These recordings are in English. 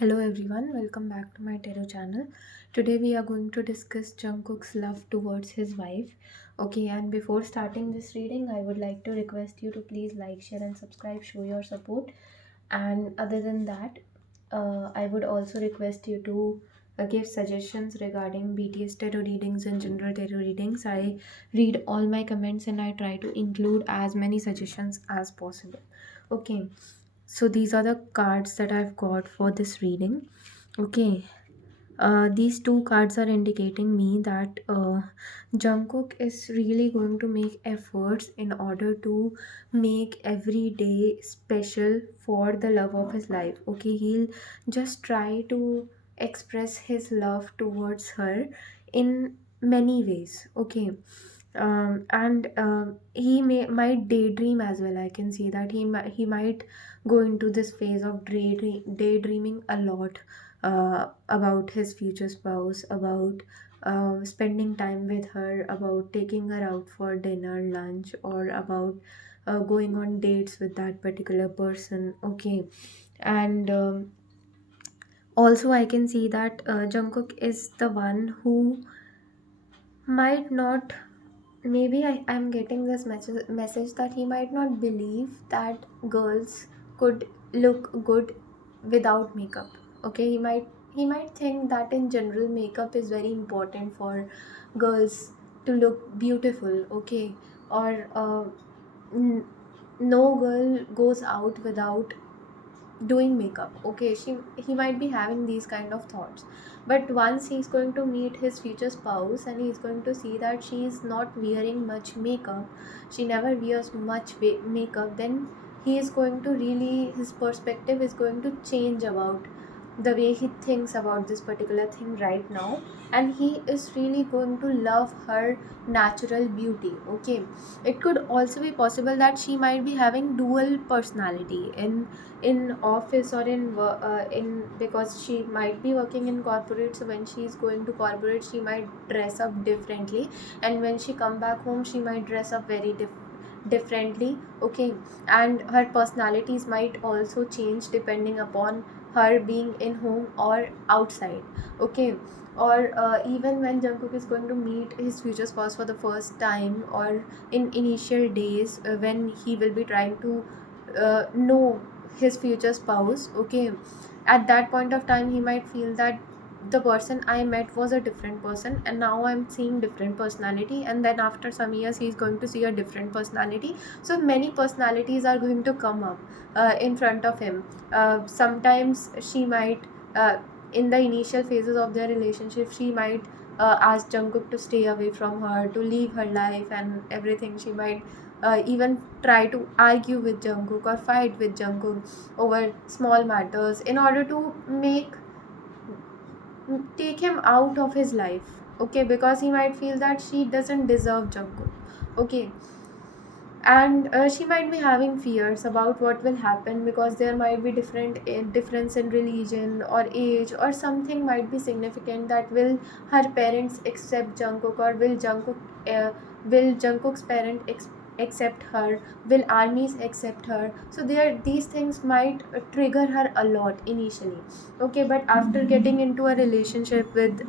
Hello everyone, welcome back to my tarot channel. Today we are going to discuss Jungkook's love towards his wife. Okay, and before starting this reading, I would like to request you to please like, share, and subscribe, show your support. And other than that, I would also request you to give suggestions regarding BTS tarot readings and general tarot readings. I read all my comments and I try to include as many suggestions as possible. Okay, so these are the cards that I've got for this reading. Okay, these two cards are indicating me that Jungkook is really going to make efforts in order to make every day special for the love of his life. Okay, he'll just try to express his love towards her in many ways. Okay, and he might daydream as well. I can see that he might go into this phase of daydreaming a lot about his future spouse, about spending time with her, about taking her out for dinner, lunch, or about going on dates with that particular person. Okay, and also I can see that Jungkook is the one who might not, maybe I'm getting this message that he might not believe that girls could look good without makeup. Okay, he might think that in general makeup is very important for girls to look beautiful. Okay, or n- no girl goes out without doing makeup. Okay, he might be having these kind of thoughts, but once he's going to meet his future spouse and he's going to see that she's not wearing much makeup, she never wears much makeup, then he is going to really, his perspective is going to change about the way he thinks about this particular thing right now, and he is really going to love her natural beauty. Okay, it could also be possible that she might be having dual personality in office or in, because she might be working in corporate, so when she is going to corporate she might dress up differently, and when she come back home she might dress up very differently. Okay, and her personalities might also change depending upon her being in home or outside. Okay, or even when Jungkook is going to meet his future spouse for the first time, or in initial days when he will be trying to know his future spouse. Okay, at that point of time he might feel that the person I met was a different person and now I'm seeing different personality, and then after some years he's going to see a different personality. So many personalities are going to come up in front of him. Sometimes she might, in the initial phases of their relationship, she might ask Jungkook to stay away from her, to leave her life and everything. She might even try to argue with Jungkook or fight with Jungkook over small matters in order to take him out of his life. Okay, because he might feel that she doesn't deserve Jungkook. Okay, and she might be having fears about what will happen, because there might be difference in religion or age, or something might be significant, that will her parents accept Jungkook, or will Jungkook's accept her, will armies accept her. So there, these things might trigger her a lot initially. Okay, but after getting into a relationship with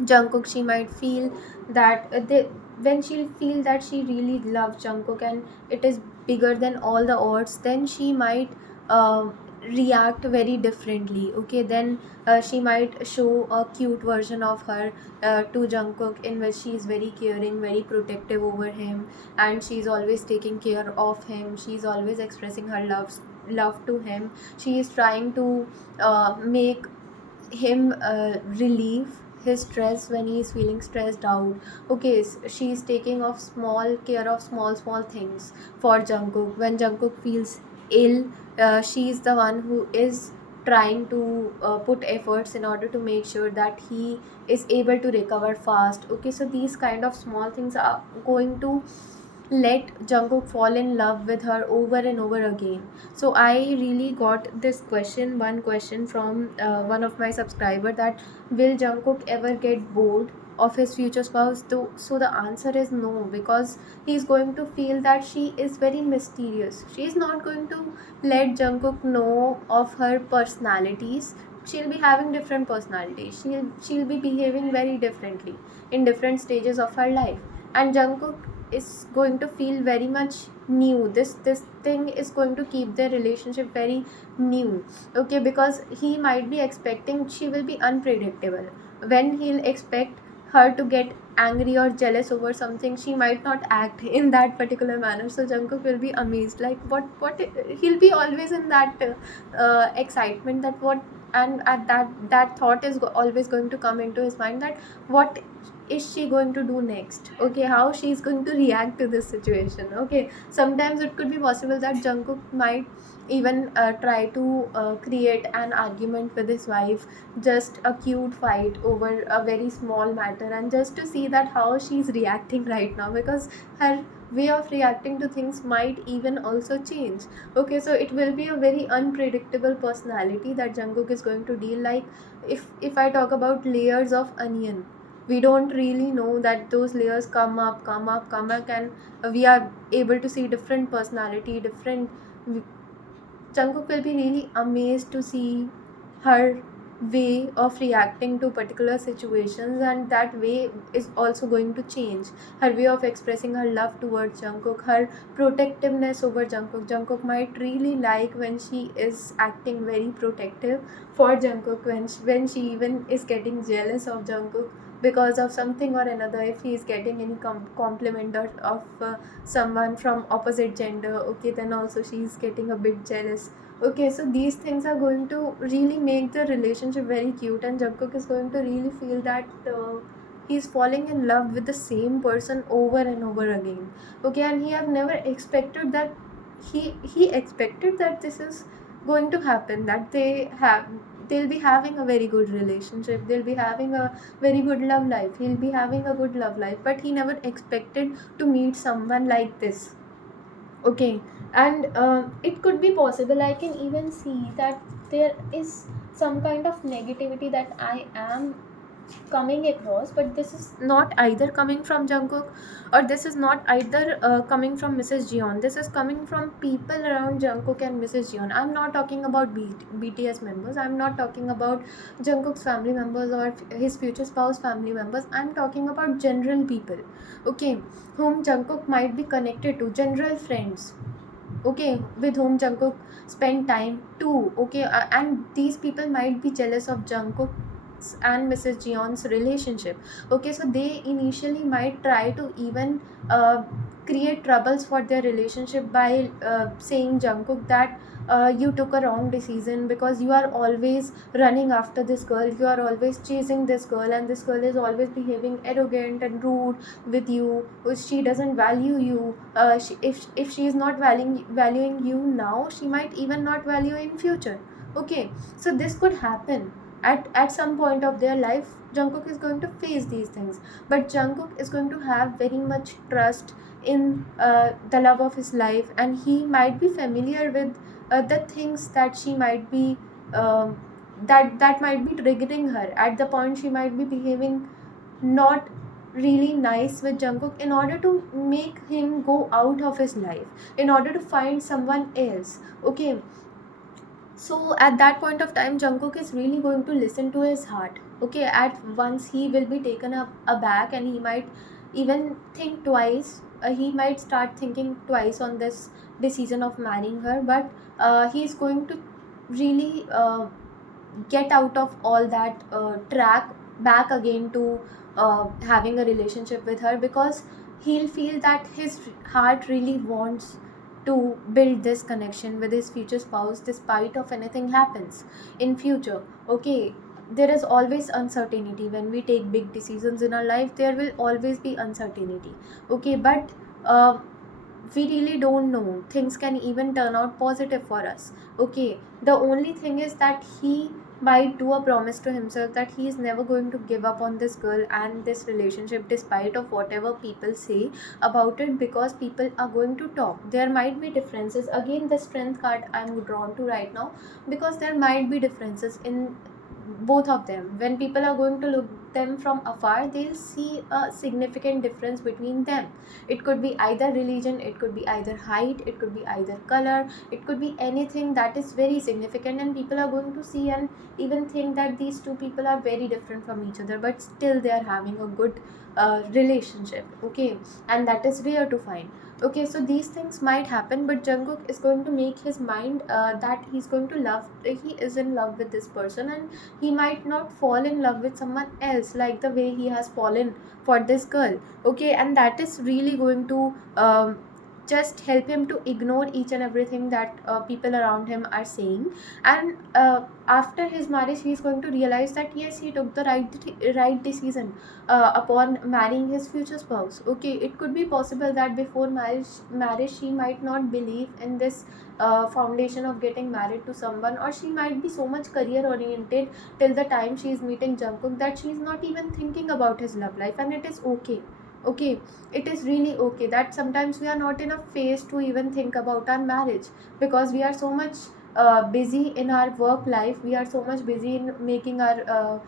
Jungkook, she might feel that when she'll feel that she really loves Jungkook and it is bigger than all the odds, then she might react very differently. Okay, then she might show a cute version of her to Jungkook, in which she is very caring, very protective over him, and she's always taking care of him. She's always expressing her love to him. She is trying to make him relieve his stress when he is feeling stressed out. Okay, she is taking of small care of small things for Jungkook. When Jungkook feels ill, she is the one who is trying to put efforts in order to make sure that he is able to recover fast. Okay, so these kind of small things are going to let Jungkook fall in love with her over and over again. So I really got this one question from one of my subscriber, that will Jungkook ever get bored of his future spouse? So the answer is no, because he's going to feel that she is very mysterious. She's not going to let Jungkook know of her personalities. She'll be having different personalities. She'll be behaving very differently in different stages of her life, and Jungkook is going to feel very much new. This thing is going to keep their relationship very new. Okay, because he might be expecting she will be unpredictable. When he'll expect her to get angry or jealous over something, she might not act in that particular manner. So Jungkook will be amazed, like what he'll be always in that excitement, that what, and at that thought is always going to come into his mind, that what is she going to do next? Okay, how she's going to react to this situation? Okay, sometimes it could be possible that Jungkook might even try to create an argument with his wife, just a cute fight over a very small matter, and just to see that how she's reacting right now, because her way of reacting to things might even also change. Okay, so it will be a very unpredictable personality that Jungkook is going to deal. Like, if I talk about layers of onion, we don't really know that those layers come up, and we are able to see different personality, different. Jungkook will be really amazed to see her way of reacting to particular situations, and that way is also going to change. Her way of expressing her love towards Jungkook, her protectiveness over Jungkook. Jungkook might really like when she is acting very protective for Jungkook, when she even is getting jealous of Jungkook because of something or another. If he is getting any compliment of someone from opposite gender, okay, then also she is getting a bit jealous. Okay, so these things are going to really make the relationship very cute, and Jungkook is going to really feel that he's falling in love with the same person over and over again. Okay, and he have never expected that. He expected that this is going to happen, that they'll be having a very good relationship, they'll be having a very good love life, he'll be having a good love life, but he never expected to meet someone like this. Okay, and it could be possible, I can even see that there is some kind of negativity that I am coming across, but this is not either coming from Jungkook, or this is not either coming from Mrs. Jeon. This is coming from people around Jungkook and Mrs. Jeon. I'm not talking about BTS members, I'm not talking about Jungkook's family members or his future spouse family members. I'm talking about general people, okay, whom Jungkook might be connected to, general friends, okay, with whom Jungkook spend time too. Okay, and these people might be jealous of Jungkook's and Mrs. Jeon's relationship. Okay, so they initially might try to even create troubles for their relationship by saying Jungkook that you took a wrong decision, because you are always running after this girl, you are always chasing this girl, and this girl is always behaving arrogant and rude with you. She doesn't value you. If she is not valuing you now, she might even not value in future. Okay, so this could happen at some point of their life. Jungkook is going to face these things, but Jungkook is going to have very much trust in the love of his life, and he might be familiar with the things that she might be that might be triggering her. At the point she might be behaving not really nice with Jungkook, in order to make him go out of his life, in order to find someone else. Okay, so at that point of time, Jungkook is really going to listen to his heart. Okay, at once he will be taken up aback, and he might even think twice. He might start thinking twice on this decision of marrying her, but he's going to really get out of all that track back again to having a relationship with her, because he'll feel that his heart really wants to build this connection with his future spouse despite of anything happens in future. Okay, there is always uncertainty when we take big decisions in our life. There will always be uncertainty. Okay, but we really don't know, things can even turn out positive for us. Okay, the only thing is that he might do a promise to himself that he is never going to give up on this girl and this relationship despite of whatever people say about it, because people are going to talk. There might be differences, again the strength card I'm drawn to right now, because there might be differences in both of them. When people are going to look them from afar, they'll see a significant difference between them. It could be either religion, it could be either height, it could be either color, it could be anything that is very significant, and people are going to see and even think that these two people are very different from each other, but still they are having a good relationship. Okay, and that is rare to find. Okay, so these things might happen, but Jungkook is going to make his mind that he's going to love, he is in love with this person, and he might not fall in love with someone else like the way he has fallen for this girl. Okay, and that is really going to just help him to ignore each and everything that people around him are saying. And after his marriage, he is going to realize that yes, he took the right decision upon marrying his future spouse. Okay, it could be possible that before marriage she might not believe in this foundation of getting married to someone, or she might be so much career oriented till the time she is meeting Jungkook that she is not even thinking about his love life, and it is okay. Okay, it is really okay that sometimes we are not in a phase to even think about our marriage, because we are so much busy in our work life, we are so much busy in making our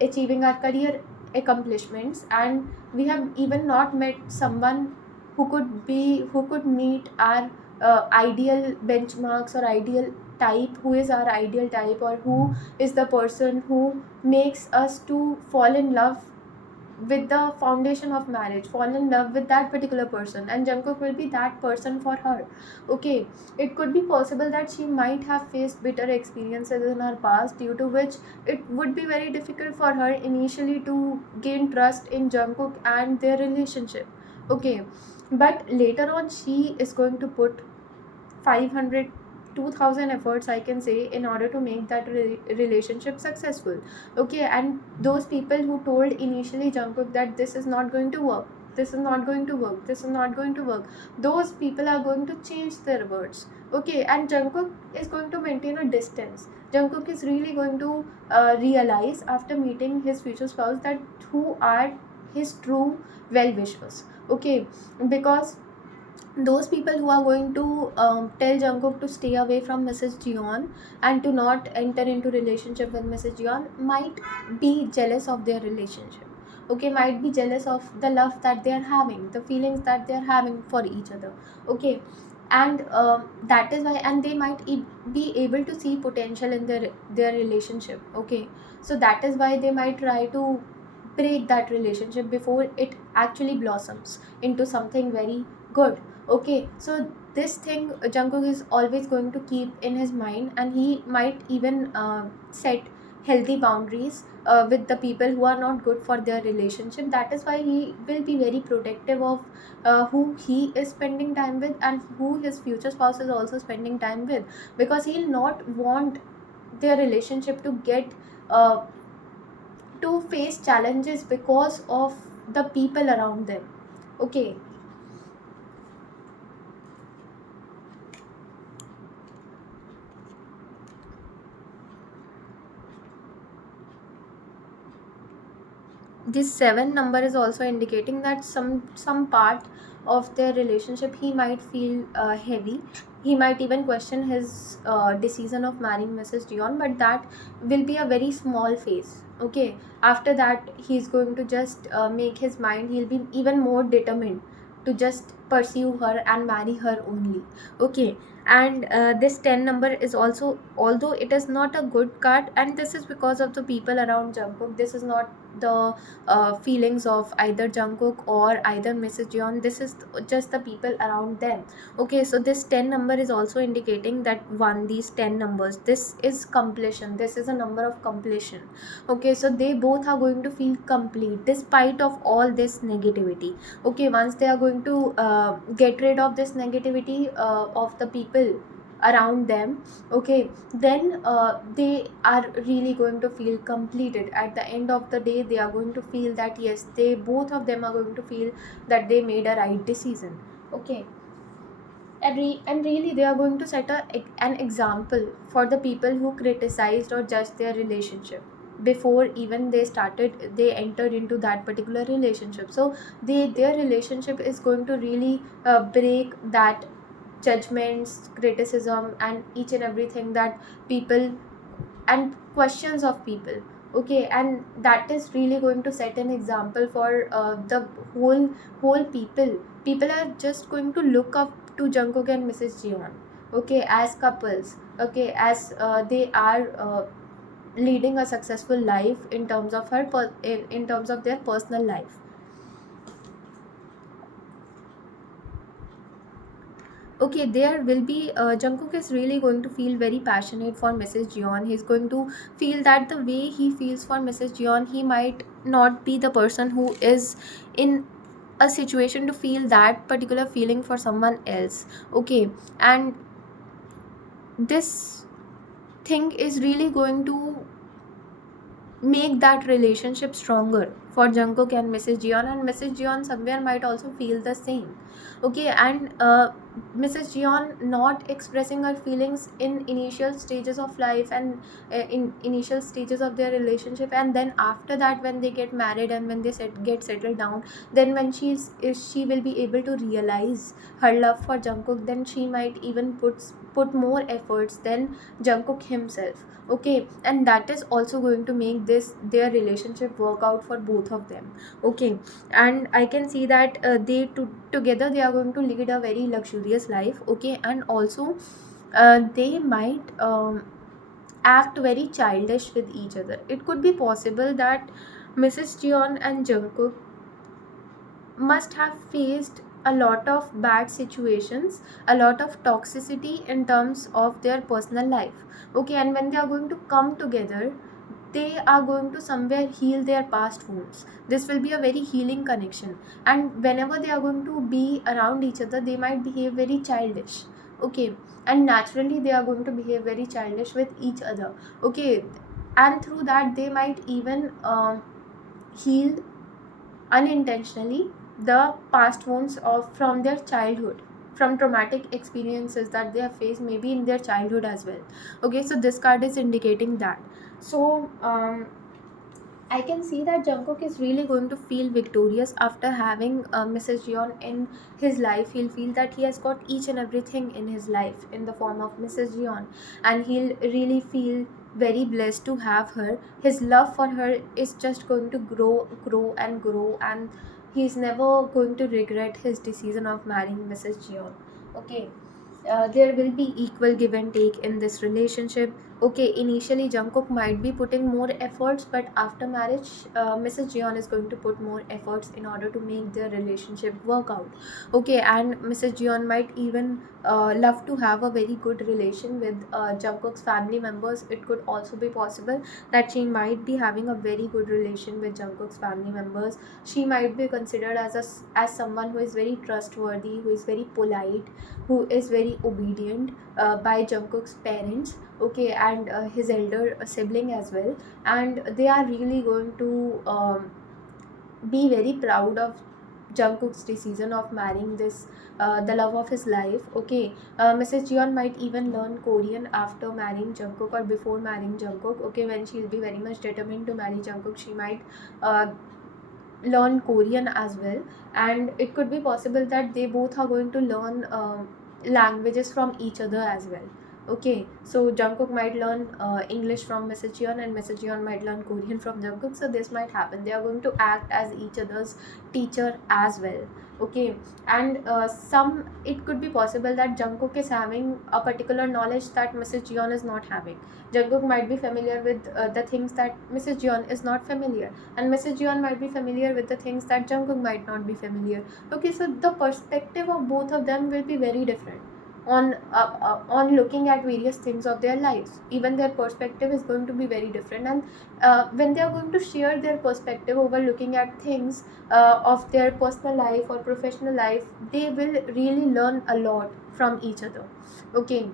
achieving our career accomplishments, and we have even not met someone who could meet our ideal benchmarks or ideal type, who is our ideal type, or who is the person who makes us to fall in love with the foundation of marriage, fall in love with that particular person, and Jungkook will be that person for her. Okay, it could be possible that she might have faced bitter experiences in her past, due to which it would be very difficult for her initially to gain trust in Jungkook and their relationship. Okay, but later on she is going to put 500 2000 efforts, I can say, in order to make that relationship successful. Okay, and those people who told initially Jungkook that this is not going to work, this is not going to work, this is not going to work, those people are going to change their words. Okay, and Jungkook is going to maintain a distance. Jungkook is really going to realize after meeting his future spouse that who are his true well wishers. Okay, because those people who are going to tell Jungkook to stay away from Mrs. Jeon and to not enter into relationship with Mrs. Jeon might be jealous of their relationship. Okay, might be jealous of the love that they are having, the feelings that they are having for each other. Okay, and that is why, and they might be able to see potential in their relationship. Okay, so that is why they might try to break that relationship before it actually blossoms into something very good. Okay, so this thing Jungkook is always going to keep in his mind, and he might even set healthy boundaries with the people who are not good for their relationship. That is why he will be very protective of who he is spending time with and who his future spouse is also spending time with, because he'll not want their relationship to get uh, to face challenges because of the people around them. Okay, this 7 number is also indicating that some part of their relationship he might feel heavy. He might even question his decision of marrying Mrs. Dion, but that will be a very small phase. Okay, after that he's going to just make his mind, he'll be even more determined to just pursue her and marry her only. Okay, and this 10 number is also, although it is not a good card, and this is because of the people around Jungkook, this is not the feelings of either Jungkook or either Mrs. Jeon, this is just the people around them. Okay, so this 10 number is also indicating that one, these 10 numbers, this is completion, this is a number of completion. Okay, so they both are going to feel complete despite of all this negativity. Okay, once they are going to get rid of this negativity of the people around them. Okay, then they are really going to feel completed. At the end of the day, they are going to feel that yes, they both of them are going to feel that they made a right decision. Okay, and really they are going to set an example for the people who criticized or judged their relationship before even they entered into that particular relationship. So their relationship is going to really break that judgments, criticism, and each and everything that people and questions of people. Okay, and that is really going to set an example for the whole people are just going to look up to Jungkook and Mrs. Jeon, okay, as couples, okay, as they are leading a successful life in terms of in terms of their personal life. Okay, there will be Jungkook is really going to feel very passionate for Mrs. Jeon. He's going to feel that the way he feels for Mrs. Jeon, he might not be the person who is in a situation to feel that particular feeling for someone else. Okay, and this thing is really going to make that relationship stronger for Jungkook and Mrs. Jeon, and Mrs. Jeon somewhere might also feel the same. Okay, and Mrs. Jeon not expressing her feelings in initial stages of life and in initial stages of their relationship, and then after that when they get married and when they get settled down, then when she will be able to realize her love for Jungkook, then she might even put more efforts than Jungkook himself. Okay, and that is also going to make this their relationship work out for both of them. Okay, and I can see that together they are going to lead a very luxurious life. Okay, and also they might act very childish with each other. It could be possible that Mrs. Jeon and Jungkook must have faced a lot of bad situations, a lot of toxicity in terms of their personal life. Okay, and when they are going to come together, they are going to somewhere heal their past wounds. This will be a very healing connection, and whenever they are going to be around each other, they might behave very childish. Okay, and naturally they are going to behave very childish with each other. Okay, and through that they might even heal unintentionally the past wounds of from their childhood, from traumatic experiences that they have faced maybe in their childhood as well. Okay, so this card is indicating that. So I can see that Jungkook is really going to feel victorious after having Mrs. Jeon in his life. He'll feel that he has got each and everything in his life in the form of Mrs. Jeon, and he'll really feel very blessed to have her. His love for her is just going to grow and grow, and he's never going to regret his decision of marrying Mrs. Jeon. Okay, there will be equal give and take in this relationship. Okay, initially Jungkook might be putting more efforts, but after marriage, Mrs. Jeon is going to put more efforts in order to make their relationship work out. Okay, and Mrs. Jeon might even love to have a very good relation with Jungkook's family members. It could also be possible that she might be having a very good relation with Jungkook's family members. She might be considered as someone who is very trustworthy, who is very polite, who is very obedient by Jungkook's parents. Okay, and his elder sibling as well, and they are really going to be very proud of Jungkook's decision of marrying this the love of his life. Okay, Mrs. Jeon might even learn Korean after marrying Jungkook or before marrying Jungkook. Okay, when she'll be very much determined to marry Jungkook, she might learn Korean as well, and it could be possible that they both are going to learn languages from each other as well. Okay, so Jungkook might learn English from Mrs. Jeon, and Mrs. Jeon might learn Korean from Jungkook. So this might happen. They are going to act as each other's teacher as well. Okay, and it could be possible that Jungkook is having a particular knowledge that Mrs. Jeon is not having. Jungkook might be familiar with the things that Mrs. Jeon is not familiar, and Mrs. Jeon might be familiar with the things that Jungkook might not be familiar. Okay, so the perspective of both of them will be very different on looking at various things of their lives. Even their perspective is going to be very different, and when they are going to share their perspective over looking at things of their personal life or professional life, they will really learn a lot from each other. Okay,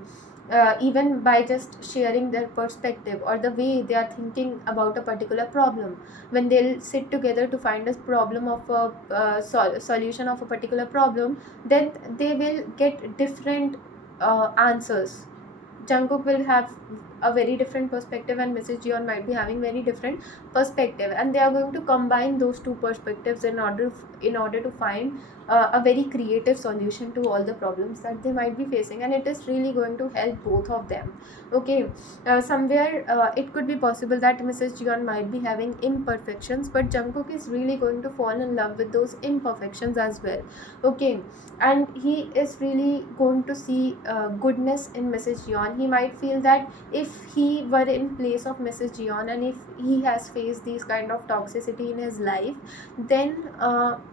even by just sharing their perspective or the way they are thinking about a particular problem, when they'll sit together to find a problem of a solution of a particular problem, then they will get different answers. Jungkook will have a very different perspective, and Mrs. Jeon might be having very different perspective, and they are going to combine those two perspectives in order to find a very creative solution to all the problems that they might be facing, and it is really going to help both of them. Okay, somewhere it could be possible that Mrs. Jeon might be having imperfections, but Jungkook is really going to fall in love with those imperfections as well. Okay, and he is really going to see goodness in Mrs. Jeon. He might feel that if he were in place of Mrs. Jeon, and if he has faced these kind of toxicity in his life, then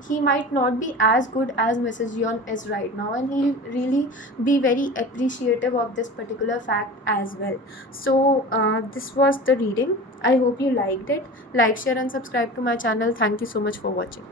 he might not be as good as Mrs. Jeon is right now, and he really be very appreciative of this particular fact as well. So this was the reading. I hope you liked it. Like, share and subscribe to my channel. Thank you so much for watching.